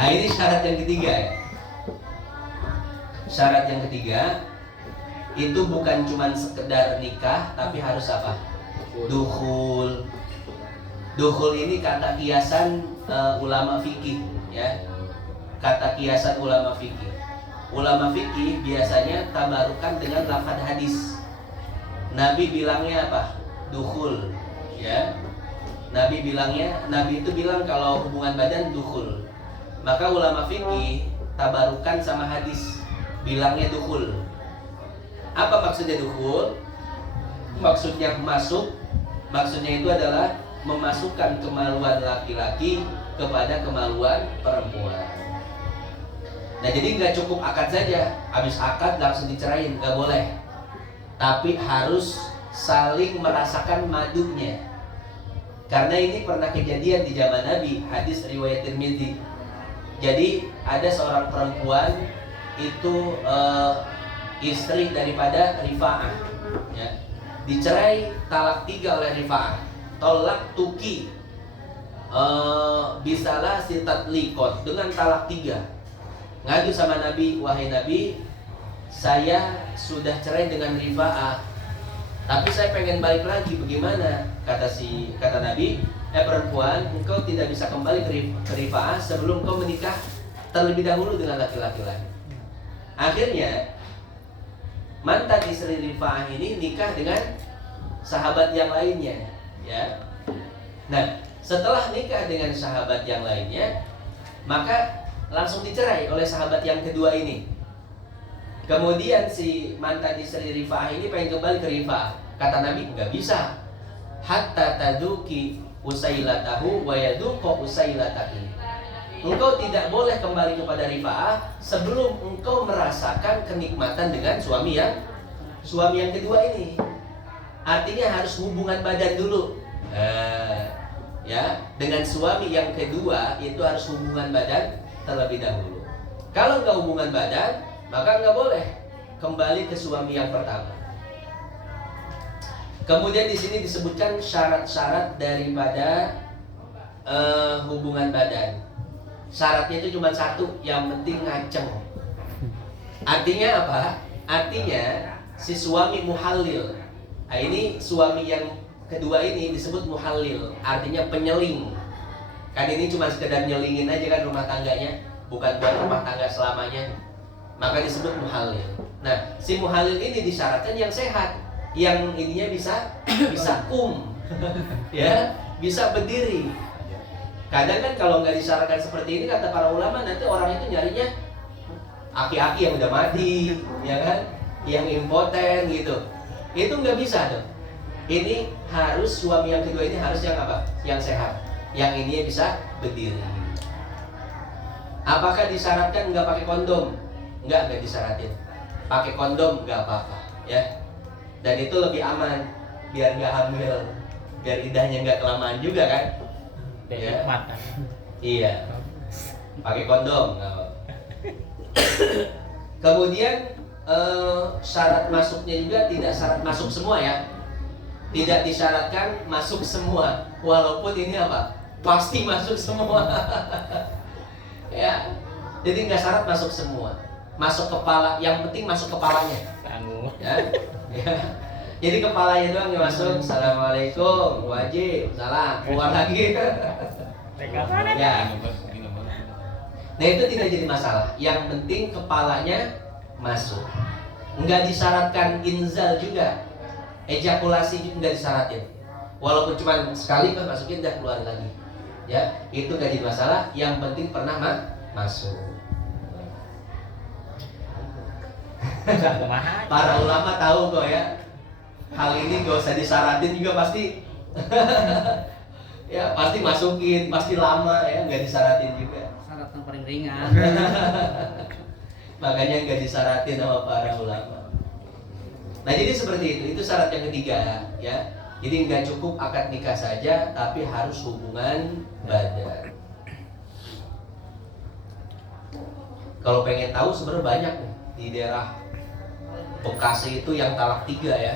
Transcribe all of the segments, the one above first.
Nah, ini syarat yang ketiga ya. Syarat yang ketiga itu bukan cuma sekedar nikah, tapi harus apa? Dukhul. Dukhul ini kata kiasan ulama fikih ya. Kata kiasan ulama fikih. Ulama fikih biasanya tabarukan dengan lafaz hadis. Nabi bilangnya apa? Dukhul ya. Nabi itu bilang kalau hubungan badan dukhul. Maka ulama fikih tabarukan sama hadis, bilangnya dukhul. Apa maksudnya dukhul? Maksudnya masuk. Maksudnya itu adalah memasukkan kemaluan laki-laki kepada kemaluan perempuan. Nah, jadi nggak cukup akad saja, habis akad langsung dicerain, nggak boleh. Tapi harus saling merasakan madunya. Karena ini pernah kejadian di zaman Nabi, hadis riwayat Tirmidzi. Jadi ada seorang perempuan itu istri daripada Rifa'ah ya. Dicerai talak 3 oleh Rifa'ah. Tolak tuki bisalah sitatlikot, dengan talak 3. Ngadu sama Nabi, wahai Nabi, saya sudah cerai dengan Rifa'ah, tapi saya pengen balik lagi, bagaimana? Kata Nabi, perempuan, engkau tidak bisa kembali ke Rifa'ah sebelum kau menikah terlebih dahulu dengan laki-laki lain. Akhirnya mantan istri Rifa'ah ini nikah dengan sahabat yang lainnya ya. Nah, setelah nikah dengan sahabat yang lainnya, maka langsung dicerai oleh sahabat yang kedua ini. Kemudian si mantan istri Rifa'ah ini pengen kembali ke Rifa'ah. Kata Nabi, nggak bisa. Hatta taduki usailatahu wa yaduqa usailataki. Engkau tidak boleh kembali kepada Rifa'ah sebelum engkau merasakan kenikmatan dengan suami yang kedua ini. Artinya harus hubungan badan dulu. Ya, dengan suami yang kedua itu harus hubungan badan terlebih dahulu. Kalau nggak hubungan badan, maka nggak boleh kembali ke suami yang pertama. Kemudian di sini disebutkan syarat-syarat daripada hubungan badan. Syaratnya itu cuma satu, yang penting ngaceng. Artinya apa? Artinya si suami muhalil. Nah, ini suami yang kedua ini disebut muhalil, artinya penyeling. Kan ini cuma sekedar nyelingin aja kan rumah tangganya, bukan buat rumah tangga selamanya. Maka disebut muhalil. Nah, si muhalil ini disyaratkan yang sehat, yang ininya bisa ya, bisa berdiri. Kadang kan kalau nggak disyaratkan seperti ini, kata para ulama, nanti orang itu nyarinya aki-aki yang udah mati, ya kan, yang impoten gitu. Itu nggak bisa tuh. Ini harus suami yang kedua ini harus yang apa? Yang sehat, yang ininya bisa berdiri. Apakah disyaratkan nggak pakai kondom? Nggak disyaratin. Pakai kondom nggak apa-apa, ya. Dan itu lebih aman, biar nggak hamil, biar idahnya nggak kelamaan juga kan. Ya. Iya, pakai kondom. Kemudian syarat masuknya juga tidak syarat masuk semua ya. Tidak disyaratkan masuk semua, walaupun ini apa? Pasti masuk semua. Ya, jadi nggak syarat masuk semua. Masuk kepala, yang penting masuk kepalanya. Ya. Ya. Jadi kepalanya doang yang masuk. Assalamualaikum, wajib, salam, keluar lagi. Ya. Nah, itu tidak jadi masalah. Yang penting kepalanya masuk. Enggak disyaratkan inzal juga. Ejakulasi juga enggak disyaratin. Walaupun cuma sekali kan masukin dah keluar lagi. Ya, itu enggak jadi masalah. Yang penting pernah masuk. Para ulama tahu kok ya. Hal ini gak usah disyaratin juga pasti. Ya pasti masukin, pasti lama ya, nggak disyaratin juga. Syarat yang paling ringan. Makanya nggak disyaratin sama para ulama. Nah, jadi seperti itu syarat yang ketiga ya. Jadi nggak cukup akad nikah saja, tapi harus hubungan badan. Kalau pengen tahu sebenarnya banyak nih di daerah Bekasi itu yang talak 3 ya.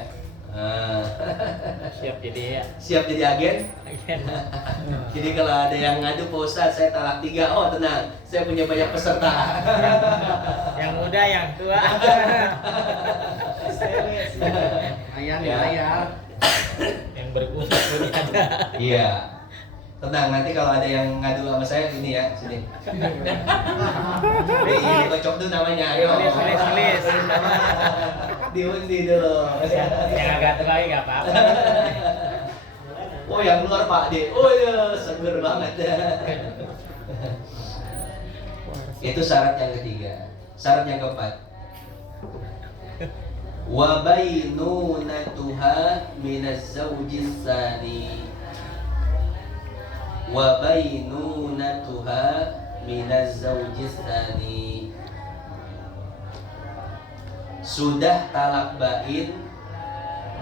Siap jadi ya. Siap jadi agen? Jadi kalau ada yang ngadu, Pak Ustadz saya talak 3, oh tenang, saya punya banyak peserta. Yang muda, yang tua. Ayang Ya. ya. Yang berguna pun ada. Iya. Tenang, nanti kalau ada yang ngadu sama saya ini ya, sini. Ini kocok dulu namanya, ayo. Tulis. Diundi dulu. Yang agak tua nggak apa-apa. Oh yang luar Pak D. Oh ya, seger banget. Itu syarat yang ketiga. Syarat yang keempat. Wa bainunatuha minaz zawjis tsani. Wa bainunatuha minaz zawjis tsani. Sudah talak bain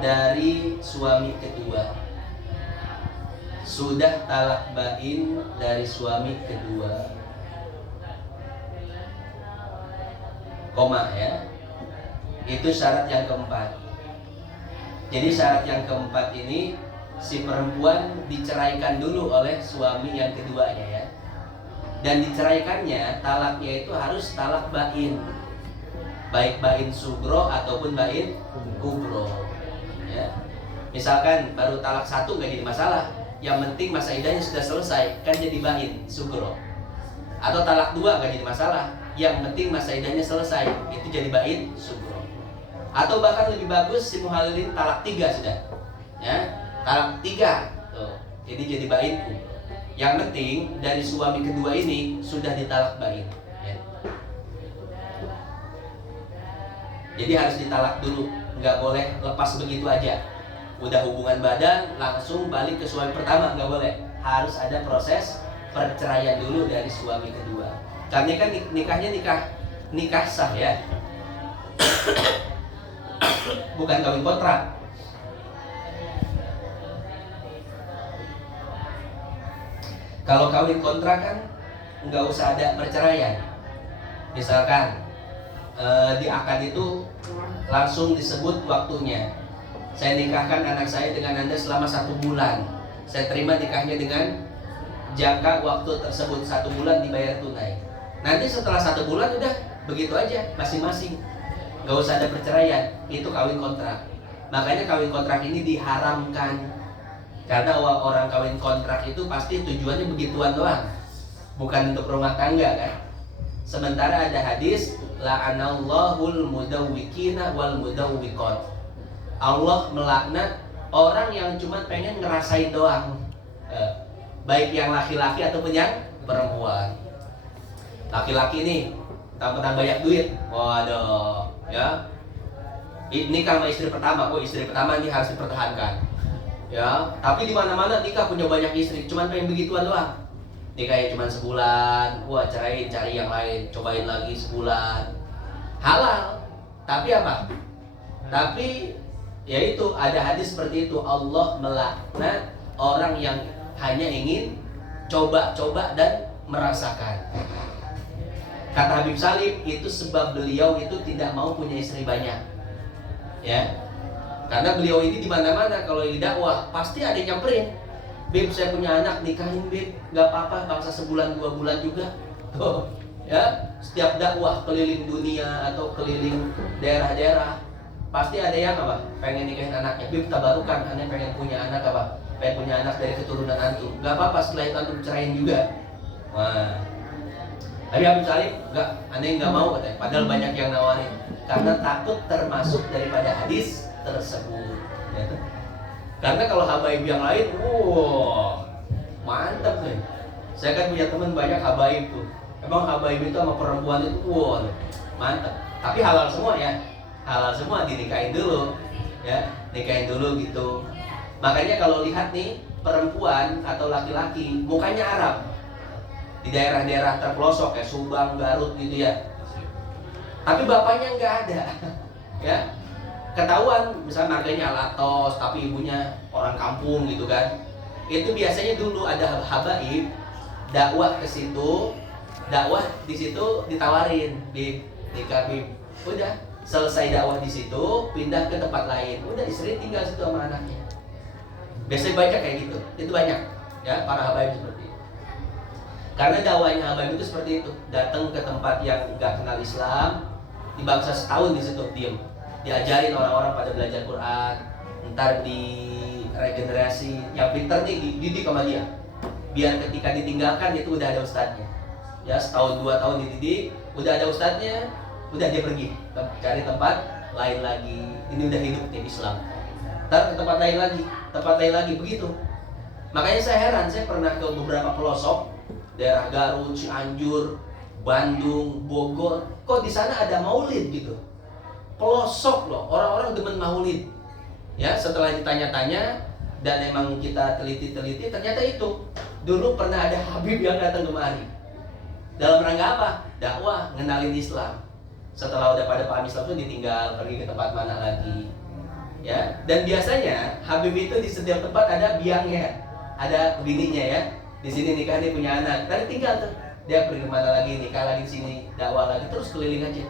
dari suami kedua. Sudah talak bain dari suami kedua. Koma ya. Itu syarat yang keempat. Jadi syarat yang keempat ini si perempuan diceraikan dulu oleh suami yang keduanya ya. Dan diceraikannya, talaknya itu harus talak bain. Baik bain sugro ataupun bain kubro ya. Misalkan baru talak 1 gak jadi masalah, yang penting masa iddahnya sudah selesai, kan jadi bain sugro. Atau talak 2 gak jadi masalah, yang penting masa iddahnya selesai, itu jadi bain sugro. Atau bahkan lebih bagus si muhalilin talak 3 sudah ya, talak 3 tuh, jadi bain kubro. Yang penting dari suami kedua ini sudah ditalak bain ya. Jadi harus ditalak dulu, nggak boleh lepas begitu aja. Udah hubungan badan langsung balik ke suami pertama, nggak boleh. Harus ada proses perceraian dulu dari suami kedua. Karena kan nikahnya nikah sah ya, bukan kawin kontrak. Kalau kawin kontrak kan nggak usah ada perceraian. Misalkan di akad itu langsung disebut waktunya. Saya nikahkan anak saya dengan Anda selama 1 bulan. Saya terima nikahnya dengan jangka waktu tersebut 1 bulan dibayar tunai. Nanti setelah 1 bulan udah begitu aja masing-masing. Nggak usah ada perceraian. Itu kawin kontrak. Makanya kawin kontrak ini diharamkan. Karena orang kawin kontrak itu pasti tujuannya begituan doang, bukan untuk rumah tangga kan. Sementara ada hadis la'anallahul mudawwikina wal mudawwiqat. Allah melaknat orang yang cuma pengen ngerasain doang, baik yang laki-laki ataupun yang perempuan. Laki-laki nih tentang banyak duit, waduh ya, nikah sama istri pertama, istri pertama ini harus dipertahankan ya. Tapi di mana-mana nikah punya banyak istri, cuman pengen begituan doang. Nikahnya cuma sebulan, cari yang lain, cobain lagi sebulan. Halal, tapi apa? Tapi ya itu ada hadis seperti itu. Allah melaknat orang yang hanya ingin coba-coba dan merasakan. Kata Habib Salim, itu sebab beliau itu tidak mau punya istri banyak. Ya. Karena beliau ini di mana-mana kalau di dakwah pasti ada yang nyamperin. Beb, saya punya anak, nikahin Beb, nggak apa-apa, bangsa sebulan 2 bulan juga. Tuh, ya, setiap dakwah keliling dunia atau keliling daerah-daerah pasti ada yang apa? Pengen nikahin anaknya. Beb, tabarukan, aneh pengen punya anak apa? Pengen punya anak dari keturunan antum. Nggak apa-apa, setelah itu antum cerain juga. Wah. Tapi Habib Salim, aneh nggak mau katanya. Padahal banyak yang nawarin. Karena takut termasuk daripada hadis tersebut ya. Karena kalau habaib yang lain, mantap nih. Saya kan punya teman banyak habaib tuh. Emang habaib itu sama perempuan itu, mantap. Tapi halal semua ya, halal semua, dinikahin dulu ya, nikahin dulu gitu. Makanya kalau lihat nih perempuan atau laki-laki mukanya Arab di daerah-daerah terpelosok kayak Subang, Garut gitu ya, tapi bapaknya nggak ada ya. Ketahuan misalnya marganya Alatos tapi ibunya orang kampung gitu kan. Itu biasanya dulu ada habaib dakwah ke situ, dakwah di situ ditawarin, Bib, nikah Bib. Udah, selesai dakwah di situ, pindah ke tempat lain. Udah istri tinggal situ sama anaknya. Biasanya banyak kayak gitu. Itu banyak ya para habaib seperti itu. Karena dakwahnya habaib itu seperti itu. Datang ke tempat yang nggak kenal Islam, di bangsa setahun di situ diem. Diajarin orang-orang pada belajar Quran, ntar di regenerasi, yang pintar nih dididik sama dia. Biar ketika ditinggalkan itu udah ada ustadznya. Ya setahun 2 tahun dididik, udah ada ustadznya, udah dia pergi cari tempat lain lagi. Ini udah hidup di Islam. Ntar ke tempat lain lagi begitu. Makanya saya heran, saya pernah ke beberapa pelosok daerah Garut, Cianjur, Bandung, Bogor, kok di sana ada maulid gitu. Pelosok loh, orang-orang demen maulid. Ya, setelah ditanya-tanya dan emang kita teliti-teliti, ternyata itu dulu pernah ada Habib yang datang kemari. Dalam rangka apa? Dakwah, ngenalin Islam. Setelah udah pada paham Islam itu ditinggal pergi ke tempat mana lagi. Ya, dan biasanya Habib itu di setiap tempat ada biangnya, ada bininya ya. Di sini nikah nih punya anak, tadi tinggal tuh. Dia pergi kemana lagi, nikah lagi di sini, dakwah lagi, terus keliling aja.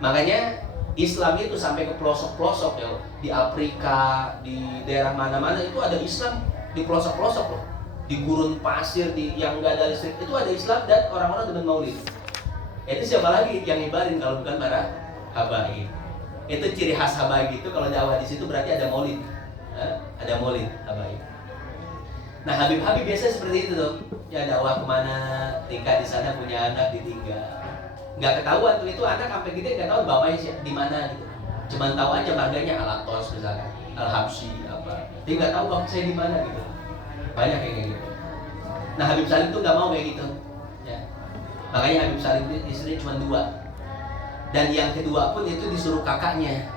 Makanya Islam itu sampai ke pelosok-pelosok ya, di Afrika, di daerah mana-mana itu ada Islam di pelosok-pelosok loh. Di gurun pasir, di yang nggak ada listrik itu ada Islam dan orang-orang demen maulid. Itu siapa lagi yang ngibarin kalau bukan para habaib? Itu ciri khas habaib itu kalau dakwah di situ berarti ada maulid, ada maulid habaib. Nah Habib-Habib biasa seperti itu tuh, ya dakwah kemana, nikah di sana punya anak ditinggal, nggak ketahuan tuh itu anak sampai gede nggak tahu bapaknya di mana gitu, cuman tahu aja marganya Alatos misalkan, Al-Habsyi apa, dia nggak tahu bapak saya di mana gitu, banyak yang kayak gitu. Nah Habib Salim tuh nggak mau kayak gitu, ya. Makanya Habib Salim itu istrinya cuma 2, dan yang kedua pun itu disuruh kakaknya,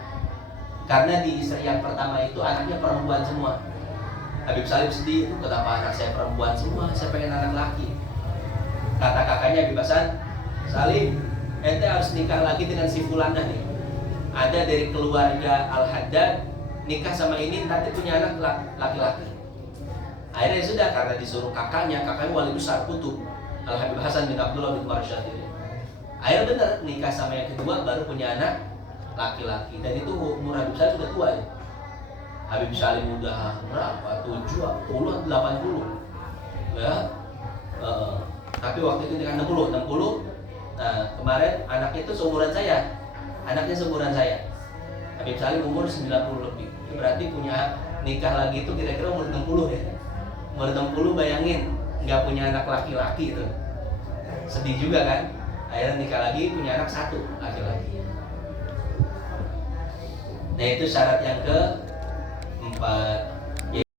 karena di istri yang pertama itu anaknya perempuan semua. Habib Salim sedih, itu kenapa anak saya perempuan semua, saya pengen anak laki. Kata kakaknya Habib Hasan, Salim, ente harus nikah lagi dengan si Fulanah nih. Ada dari keluarga Al-Haddad, nikah sama ini nanti punya anak laki-laki. Akhirnya sudah, karena disuruh kakaknya wali besar kutub Al-Habib Hasan bin Abdullah bin Marsyad ini. Akhirnya benar, nikah sama yang kedua baru punya anak laki-laki. Dan itu umur Habib Salim udah tua ya. Habib Salim udah berapa? 70, 80 ya. Tapi waktu itu dengan 60. Nah kemarin anaknya itu seumuran saya. Habib Salim umur 90 lebih. Berarti punya nikah lagi itu kira-kira umur 60 ya. Umur 60 bayangin nggak punya anak laki-laki itu. Sedih juga kan. Akhirnya nikah lagi punya anak 1 laki-laki. Nah itu syarat yang ke 4.